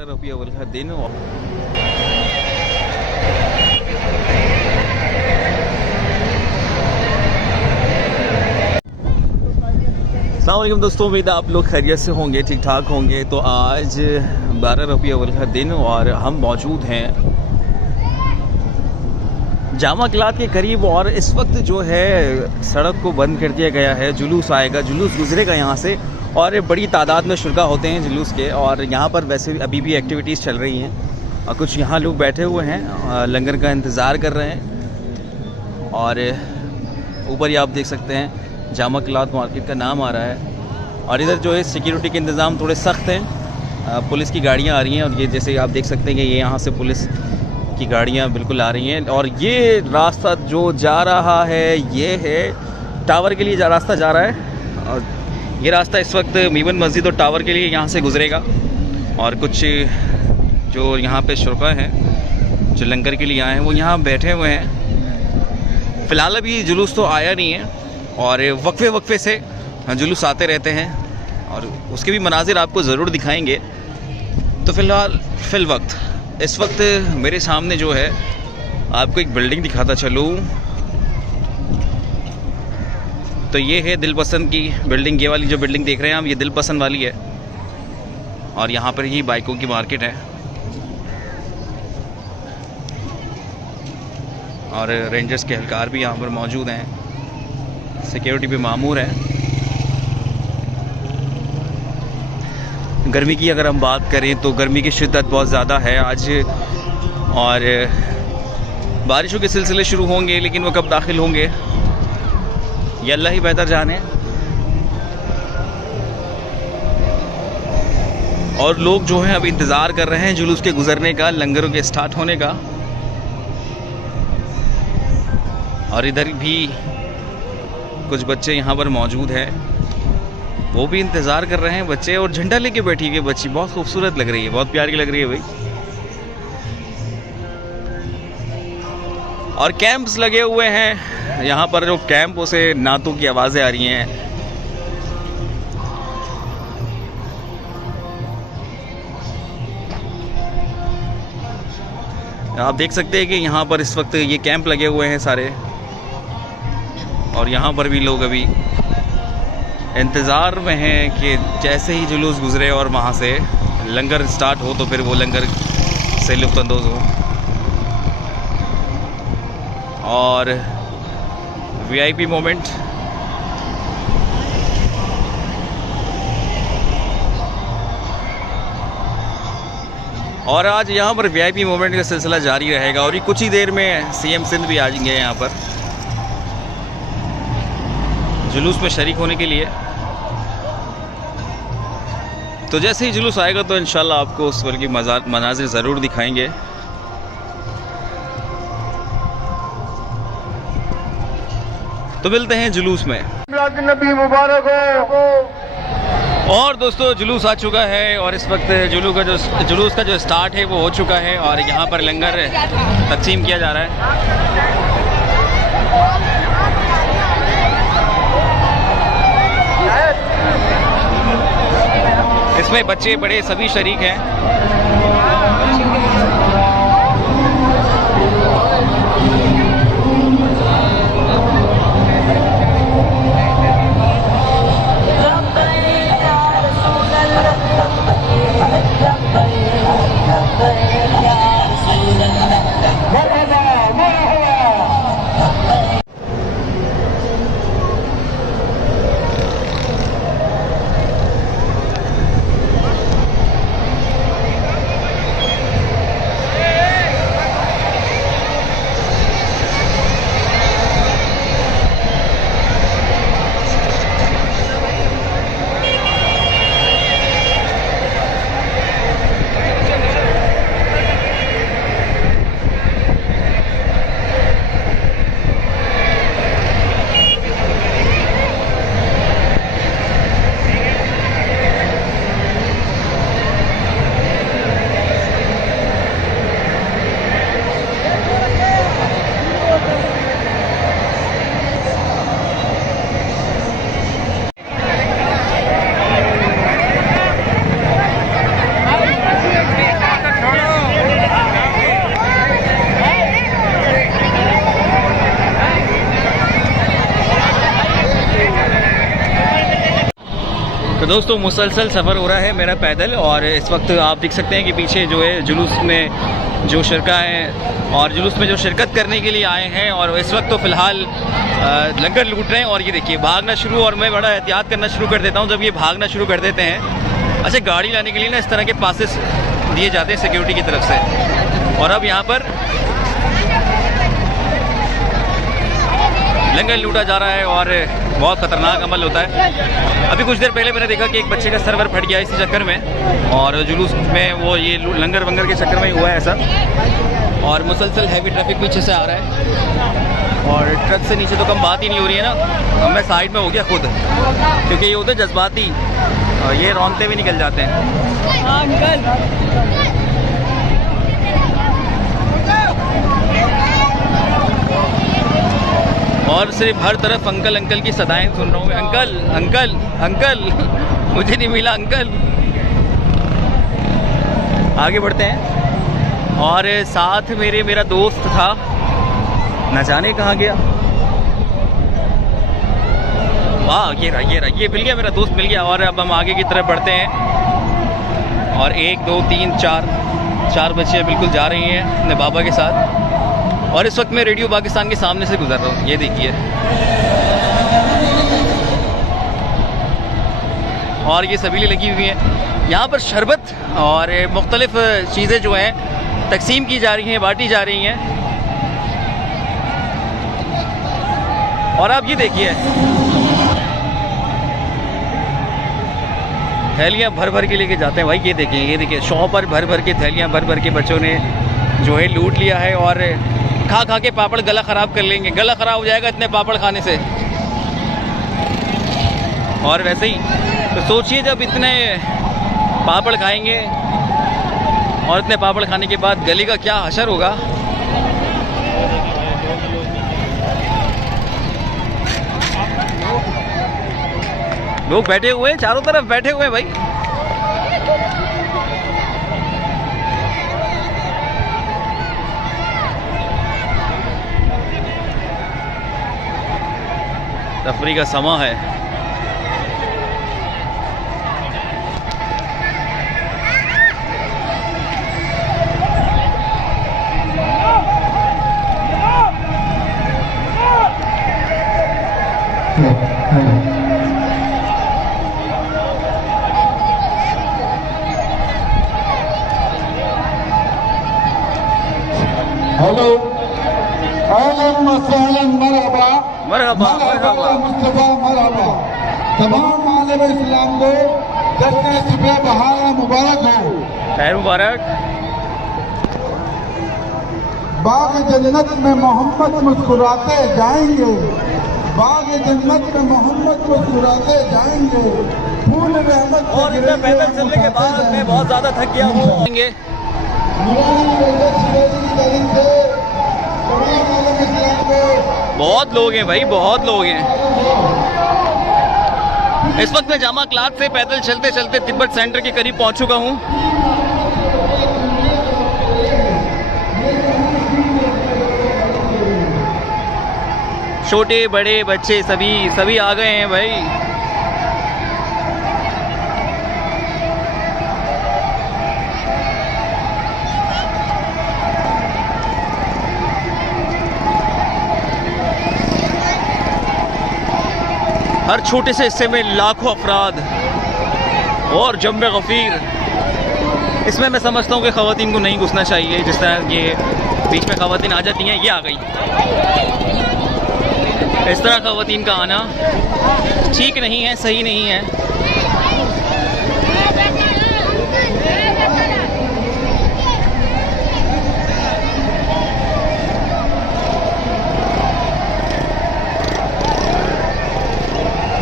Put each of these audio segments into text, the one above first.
रबी अव्वल का दिन। अस्सलामुअलैकुम दोस्तों, उम्मीद है आप लोग खैरियत से होंगे, ठीक ठाक होंगे। तो आज 12 रबी अव्वल का दिन और हम मौजूद हैं जामा किलात के करीब। और इस वक्त जो है सड़क को बंद कर दिया गया है। जुलूस आएगा, जुलूस गुजरेगा यहाँ से और बड़ी तादाद में शुरा होते हैं जुलूस के। और यहाँ पर वैसे भी अभी भी एक्टिविटीज़ चल रही हैं और कुछ यहाँ लोग बैठे हुए हैं, लंगर का इंतज़ार कर रहे हैं। और ऊपर ही आप देख सकते हैं जामा किलात मार्केट का नाम आ रहा है। और इधर जो है सिक्योरिटी के इंतज़ाम थोड़े सख्त हैं, पुलिस की गाड़ियाँ आ रही हैं। और ये जैसे आप देख सकते हैं कि ये यहाँ से पुलिस की गाड़ियाँ बिल्कुल आ रही हैं। और ये रास्ता जो जा रहा है ये है टावर के लिए रास्ता जा रहा है। और ये रास्ता इस वक्त मीवन मस्जिद और टावर के लिए यहाँ से गुजरेगा। और कुछ जो यहाँ पे शुरा हैं जो लंगर के लिए आए हैं वो यहाँ बैठे हुए हैं। फ़िलहाल अभी जुलूस तो आया नहीं है और वक्फे से जुलूस आते रहते हैं और उसके भी मनाजिर आपको ज़रूर दिखाएंगे। तो फ़िल वक्त इस वक्त मेरे सामने जो है आपको एक बिल्डिंग दिखाता चलूँ तो ये है दिलपसंद की बिल्डिंग। ये वाली जो बिल्डिंग देख रहे हैं आप, ये दिलपसंद वाली है। और यहाँ पर ही बाइकों की मार्केट है और रेंजर्स के एहलकार भी यहाँ पर मौजूद हैं, सिक्योरिटी भी मामूर है। गर्मी की अगर हम बात करें तो गर्मी की शिद्दत बहुत ज़्यादा है आज। और बारिशों के सिलसिले शुरू होंगे लेकिन वो कब दाखिल होंगे ये अल्लाह ही बेहतर जाने। और लोग जो हैं अब इंतज़ार कर रहे हैं जुलूस के गुज़रने का, लंगरों के स्टार्ट होने का। और इधर भी कुछ बच्चे यहाँ पर मौजूद हैं, वो भी इंतज़ार कर रहे हैं बच्चे। और झंडा लेके बैठी हुई है बच्ची, बहुत खूबसूरत लग रही है, बहुत प्यारी लग रही है भाई। और कैंप्स लगे हुए हैं यहाँ पर, जो कैंपों से नातों की आवाज़ें आ रही हैं। आप देख सकते हैं कि यहाँ पर इस वक्त ये कैंप लगे हुए हैं सारे। और यहाँ पर भी लोग अभी इंतज़ार में हैं कि जैसे ही जुलूस गुज़रे और वहाँ से लंगर स्टार्ट हो तो फिर वो लंगर से लुत्फ़अंदोज़ हो। और वीआईपी मोमेंट और आज यहाँ पर वीआईपी मोमेंट का सिलसिला जारी रहेगा। और ये कुछ ही देर में सीएम सिंध भी आ जाएंगे यहाँ पर जुलूस में शरीक होने के लिए। तो जैसे ही जुलूस आएगा तो इंशाल्लाह आपको उस पर की मनाजिर ज़रूर दिखाएंगे। तो मिलते हैं जुलूस में। नबी मुबारक हो। और दोस्तों जुलूस आ चुका है और इस वक्त जुलूस का जो स्टार्ट है वो हो चुका है। और यहाँ पर लंगर तकसीम किया जा रहा है। इसमें बच्चे बड़े सभी शरीक हैं। दोस्तों मुसलसल सफ़र हो रहा है मेरा पैदल, और इस वक्त आप देख सकते हैं कि पीछे जो है जुलूस में जो शिरका हैं और जुलूस में जो शिरकत करने के लिए आए हैं, और इस वक्त तो फ़िलहाल लंगर लूट रहे हैं। और ये देखिए भागना शुरू, और मैं बड़ा एहतियात करना शुरू कर देता हूँ जब ये भागना शुरू कर देते हैं। अच्छा, गाड़ी लाने के लिए ना इस तरह के पासेस दिए जाते हैं सिक्योरिटी की तरफ से। और अब यहाँ पर लंगर लूटा जा रहा है और बहुत ख़तरनाक अमल होता है। अभी कुछ देर पहले मैंने देखा कि एक बच्चे का सर्वर फट गया इसी चक्कर में, और जुलूस में वो ये लंगर वंगर के चक्कर में हुआ है ऐसा। और मुसलसल हैवी ट्रैफिक पीछे से आ रहा है, और ट्रक से नीचे तो कम बात ही नहीं हो रही है ना। अब मैं साइड में हो गया खुद, क्योंकि ये होते जज्बाती, ये रौनते हुए निकल जाते हैं। और सिर्फ हर तरफ अंकल अंकल की सदाएं सुन रहा हूँ मैं, अंकल अंकल अंकल, मुझे नहीं मिला अंकल। आगे बढ़ते हैं, और साथ मेरा दोस्त था, न जाने कहाँ गया। वाह, ये मिल गया, मेरा दोस्त मिल गया। और अब हम आगे की तरफ बढ़ते हैं, और 1 2 3 4 बच्चे बिल्कुल जा रही हैं अपने बाबा के साथ। और इस वक्त मैं रेडियो पाकिस्तान के सामने से गुजर रहा हूँ, ये देखिए। और ये सभी लगी हुई हैं यहाँ पर, शरबत और मुख्तलिफ चीज़ें जो हैं तकसीम की जा रही हैं, बांटी जा रही हैं। और आप ये देखिए, थैलियाँ भर भर के लेके जाते हैं भाई। ये देखिए शॉप पर भर भर के थैलियाँ भर भर के बच्चों ने जो है लूट लिया है, और खा खा के पापड़ गला ख़राब कर लेंगे। गला ख़राब हो जाएगा इतने पापड़ खाने से। और वैसे ही तो सोचिए, जब इतने पापड़ खाएंगे और इतने पापड़ खाने के बाद गले का क्या हशर होगा। लोग बैठे हुए हैं, चारों तरफ बैठे हुए हैं भाई। तफरी का समा है। हेलो, मरहबा मरहबा मरहबा मुस्तफा मरहबा। तमाम आलम इस्लाम को जश्न सुबह बहार मुबारक हो। खैर मुबारक। बाग जन्नत में मोहम्मद मुस्कुराते जाएंगे, बाग जन्नत में मोहम्मद मुस्कुराते जाएंगे। फूल रहमत और इतना पैदल चलने के बाद मैं बहुत ज़्यादा थक गया हूँ। बहुत लोग हैं भाई, बहुत लोग हैं। इस वक्त मैं जामा क्लास से पैदल चलते चलते तिब्बत सेंटर के करीब पहुंच चुका हूं। छोटे बड़े बच्चे सभी आ गए हैं भाई। हर छोटे से हिस्से में लाखों अफराद और जम्मे गफ़ीर। इसमें मैं समझता हूँ कि ख़वातीन को नहीं घुसना चाहिए। जिस तरह ये बीच में ख़वातीन आ जाती हैं, ये आ गई। इस तरह ख़वातीन का आना ठीक नहीं है, सही नहीं है।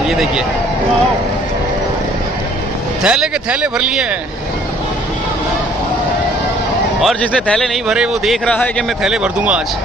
ये देखिए, थैले के थैले भर लिए हैं, और जिसने थैले नहीं भरे वो देख रहा है कि मैं थैले भर दूंगा आज।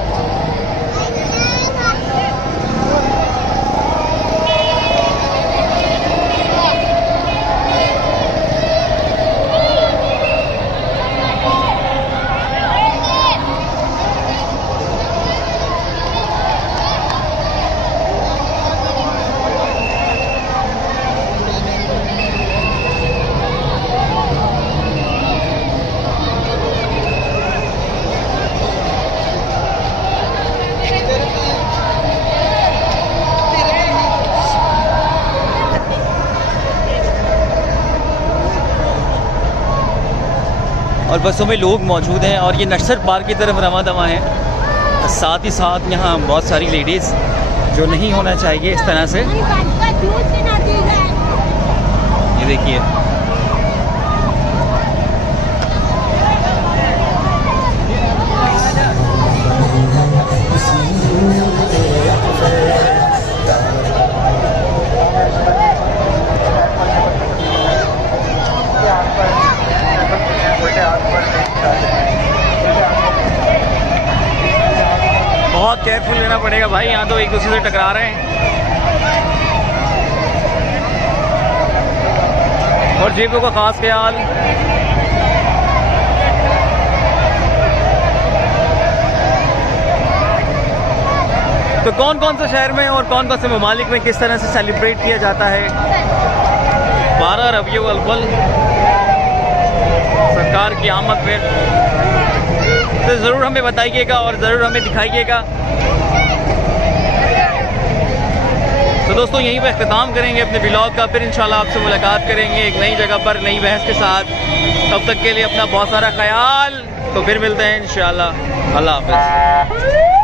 और बसों में लोग मौजूद हैं और ये नटसर पार्क की तरफ रवा दवा है। साथ ही साथ यहाँ बहुत सारी लेडीज़ जो नहीं होना चाहिए इस तरह से, ये देखिए बहुत केयरफुल लेना पड़ेगा भाई, यहाँ तो एक दूसरे से टकरा रहे हैं। और जेबों का खास ख्याल। तो कौन कौन से शहर में और कौन कौन से ममालिक में किस तरह से सेलिब्रेट किया जाता है 12 रबीउल अव्वल सरकार की आमद में, तो ज़रूर हमें बताइएगा और ज़रूर हमें दिखाइएगा। तो दोस्तों यहीं पर अख्ताम करेंगे अपने व्लॉग का, फिर इंशाल्लाह आपसे मुलाकात करेंगे एक नई जगह पर नई बहस के साथ। तब तक के लिए अपना बहुत सारा ख्याल, तो फिर मिलते हैं इंशाल्लाह। अल्लाह हाफ़िज़।